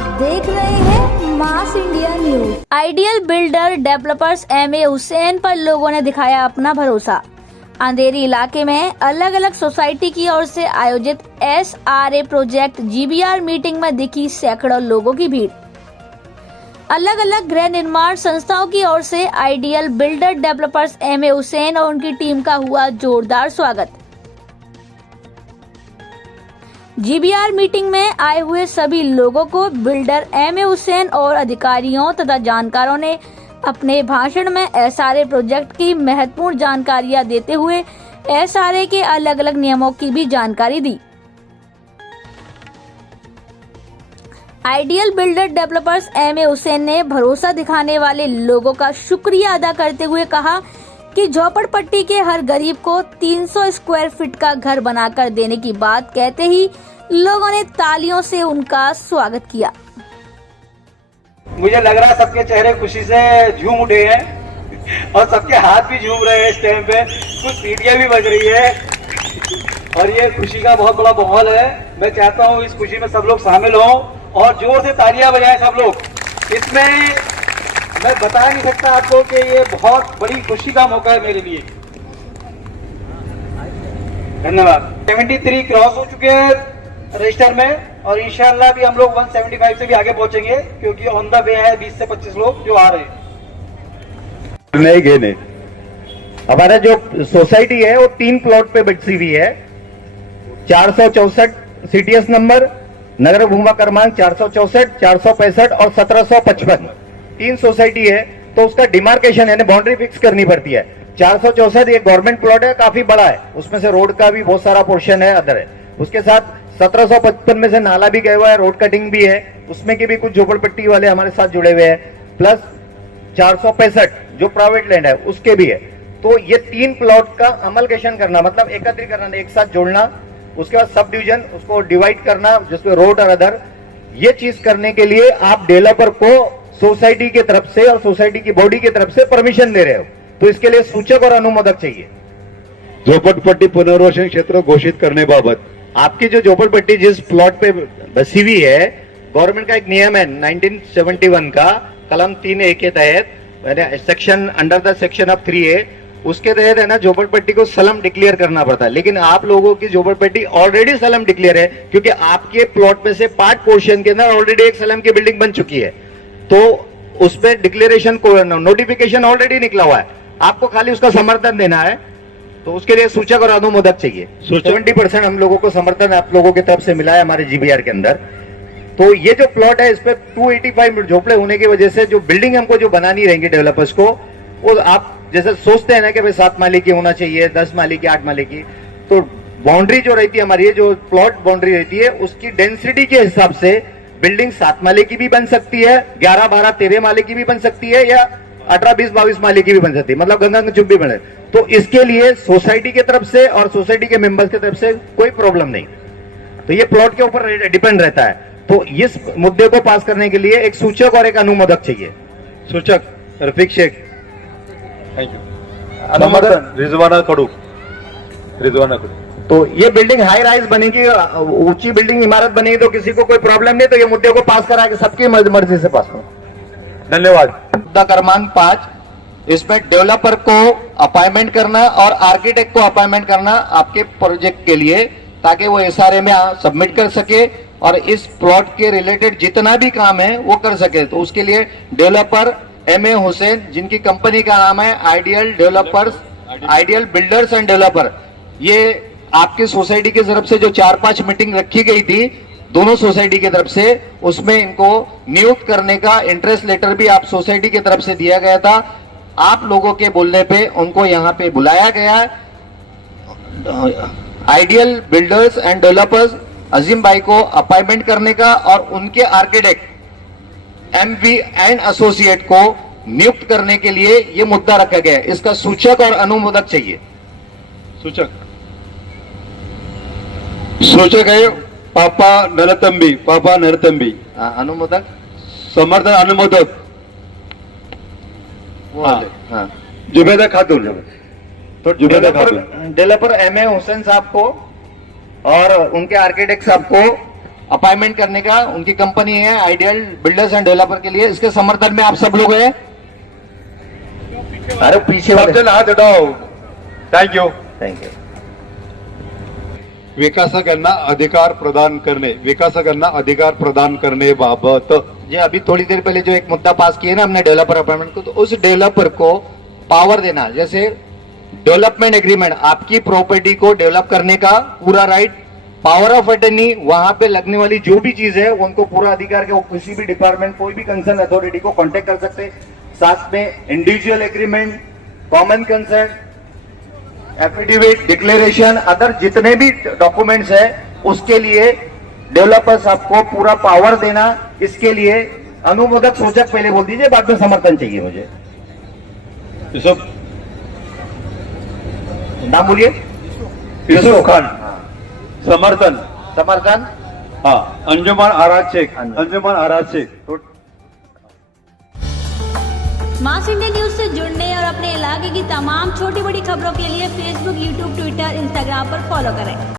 आप देख रहे हैं mass India news. Ideal builder developers MA Hussain पर लोगों ने दिखाया अपना भरोसा। अंधेरी इलाके में अलग अलग सोसाइटी की ओर से आयोजित SRA प्रोजेक्ट GBR मीटिंग में दिखी सैकड़ों लोगों की भीड़। अलग अलग गृह निर्माण संस्थाओं की ओर से ideal builder developers MA Hussain और उनकी टीम का हुआ जोरदार स्वागत। GBR मीटिंग में आए हुए सभी लोगों को बिल्डर एमए हुसैन और अधिकारियों तथा जानकारों ने अपने भाषण में SRA प्रोजेक्ट की महत्वपूर्ण जानकारियां देते हुए SRA के अलग अलग नियमों की भी जानकारी दी। आइडियल बिल्डर डेवलपर्स एमए हुसैन ने भरोसा दिखाने वाले लोगों का शुक्रिया अदा करते हुए कहा कि झोपड़पट्टी के हर गरीब को 300 स्क्वायर फीट का घर बनाकर देने की बात कहते ही लोगों ने तालियों से उनका स्वागत किया। मुझे लग रहा है सबके चेहरे खुशी से झूम उठे हैं और सबके हाथ भी झूम रहे हैं। इस टाइम पे कुछ सीटियां भी बज रही है और ये खुशी का बहुत बड़ा माहौल है। मैं चाहता हूँ इस खुशी में सब लोग शामिल हों और जोर से तालियां बजाएं सब लोग। इसमें मैं बता नहीं सकता आपको कि ये बहुत बड़ी खुशी का मौका है मेरे लिए। धन्यवाद। 73 क्रॉस हो चुके हैं रजिस्टर में और इंशाल्लाह भी हम लोग 175 से भी आगे पहुंचेंगे क्योंकि ऑन द वे है 20 से 25 लोग जो आ रहे हैं। नहीं घेने हमारा जो सोसाइटी है वो 3 प्लॉट पे बची हुई है। 464 CTS नंबर, नगर भूमा क्रमांक 464, 465 और 1755 3 सोसाइटी है। तो उसका डिमार्केशन यानी बाउंड्री फिक्स करनी पड़ती है। 464 ये गवर्नमेंट प्लॉट है, काफी बड़ा है, उसमें से रोड का भी बहुत सारा पोर्शन है अदर है। उसके साथ 1755 में से नाला भी गया हुआ है, रोड कटिंग भी है, उसमें के भी कुछ झोपड़पट्टी वाले हमारे साथ जुड़े हुए हैं। प्लस 465 जो प्राइवेट लैंड है उसके भी है। तो ये 3 प्लॉट का अमलकेशन करना मतलब एकत्रित करना, एक साथ जोड़ना, उसके बाद सब डिवीजन उसको डिवाइड करना जिसमें रोड और अदर, ये चीज करने के लिए आप डेवलपर को सोसाइटी की तरफ से और सोसाइटी की बॉडी की तरफ से परमिशन दे रहे हो। तो इसके लिए सूचक और अनुमोदक चाहिए। झोपड़पट्टी पुनर्वसन क्षेत्र घोषित करने बाबत आपकी जो झोपड़पट्टी जिस प्लॉट पे बसी हुई है, गवर्नमेंट का एक नियम है 1971 का कलम 3A के तहत section under the section of 3A उसके तहत है ना झोपड़पट्टी को सलम डिक्लेयर करना पड़ता है। लेकिन आप लोगों की झोपड़पट्टी ऑलरेडी सलम डिक्लेयर है क्योंकि आपके प्लॉट में से पार्ट पोर्शन के अंदर ऑलरेडी एक सलम की बिल्डिंग बन चुकी है। तो उस पर डिक्लेरेशन को नोटिफिकेशन ऑलरेडी निकला हुआ है, आपको खाली उसका समर्थन देना है। तो उसके लिए सूचक और अनुमोदक चाहिए। 70% हम लोगों को समर्थन आप लोगों की तरफ से मिला है हमारे GBR के अंदर। तो ये जो प्लॉट है इस पे 285 झोपड़े होने की वजह से जो बिल्डिंग हमको जो बनानी रहेंगे डेवलपर्स को, वो आप जैसे सोचते हैं ना कि भाई 7 माले की होना चाहिए, 10 माले की, 8 माले की, तो बाउंड्री जो रहती है हमारी जो प्लॉट बाउंड्री रहती है उसकी डेंसिटी के हिसाब से बिल्डिंग 7 माले की भी बन सकती है, 11, 12, 13 माले की भी बन सकती है या 18, 20, 22 माले की भी बन सकती है, मतलब गंगा चुप भी बने। तो इसके लिए सोसाइटी की तरफ से और सोसाइटी के मेंबर्स की तरफ से कोई प्रॉब्लम नहीं। तो ये प्लॉट के ऊपर डिपेंड रहता है। तो इस मुद्दे को पास करने के लिए एक सूचक और एक अनुमोदक चाहिए। सूचक रफीक शेख, थैंक यू। अनुमोदक रिजवाना खड़ू। तो ये बिल्डिंग हाई राइज बनेगी, ऊंची बिल्डिंग इमारत बनेगी तो किसी को कोई प्रॉब्लम नहीं। तो ये मुद्दे को पास करा के सबकी मर्जी से पास करो। धन्यवाद। मुद्दा क्रमांक 5, इसमें डेवलपर को अपॉइंटमेंट करना और आर्किटेक्ट को अपॉइंटमेंट करना आपके प्रोजेक्ट के लिए, ताकि वो SRA में सबमिट कर सके और इस प्लॉट के रिलेटेड जितना भी काम है वो कर सके। तो उसके लिए डेवलपर एमए हुसैन, जिनकी कंपनी का नाम है आइडियल बिल्डर्स एंड डेवलपर, ये आपकी सोसाइटी की तरफ से जो 4-5 मीटिंग रखी गई थी दोनों सोसाइटी की तरफ से, उसमें इनको नियुक्त करने का इंटरेस्ट लेटर भी आप सोसाइटी की तरफ से दिया गया था। आप लोगों के बोलने पे उनको यहाँ पे बुलाया गया। आइडियल बिल्डर्स एंड डेवलपर्स अजीम भाई को अपॉइंटमेंट करने का और उनके आर्किटेक्ट MV एंड एसोसिएट को नियुक्त करने के लिए ये मुद्दा रखा गया है। इसका सूचक और अनुमोदक चाहिए। सूचक है पापा नरतंबी। अनुमोदक समर्थन अनुमोदक जुबेदा खातून। तो डेवलपर एमए हुसैन साहब को और उनके आर्किटेक्ट साहब को अपॉइंटमेंट करने का उनकी कंपनी है आइडियल बिल्डर्स एंड डेवलपर के लिए। इसके समर्थन में आप सब लोग हैं। अरे पीछे वाले सबजण हात हटाओ। Thank you. Thank you. विकासकांना अधिकार प्रदान करने बाबत जी अभी थोड़ी देर पहले जो एक मुद्दा पास किया ना हमने डेवलपर अपॉइंटमेंट को, तो उस डेवलपर को पावर देना, जैसे डेवलपमेंट एग्रीमेंट, आपकी प्रॉपर्टी को डेवलप करने का पूरा राइट, पावर ऑफ अटर्नी, वहां पे लगने वाली जो भी चीज है उनको पूरा अधिकार के, वो किसी भी डिपार्टमेंट कोई भी कंसर्न अथॉरिटी को कांटेक्ट कर सकते हैं। साथ में individual agreement, common concern, affidavit, declaration, other जितने भी डॉक्यूमेंट्स है उसके लिए डेवलपर्स आपको पूरा पावर देना। इसके लिए अनुमोदक सूचक पहले बोल दीजिए, बाद में समर्थन चाहिए मुझे। यूसुफ नाम बोलिए। यूसुफ खान समर्थन। समर्थन हाँ अंजुमन आराज शेख। मास इंडिया न्यूज से जुड़ने और अपने इलाके की तमाम छोटी बड़ी खबरों के लिए फेसबुक, यूट्यूब, ट्विटर, इंस्टाग्राम पर फॉलो करें।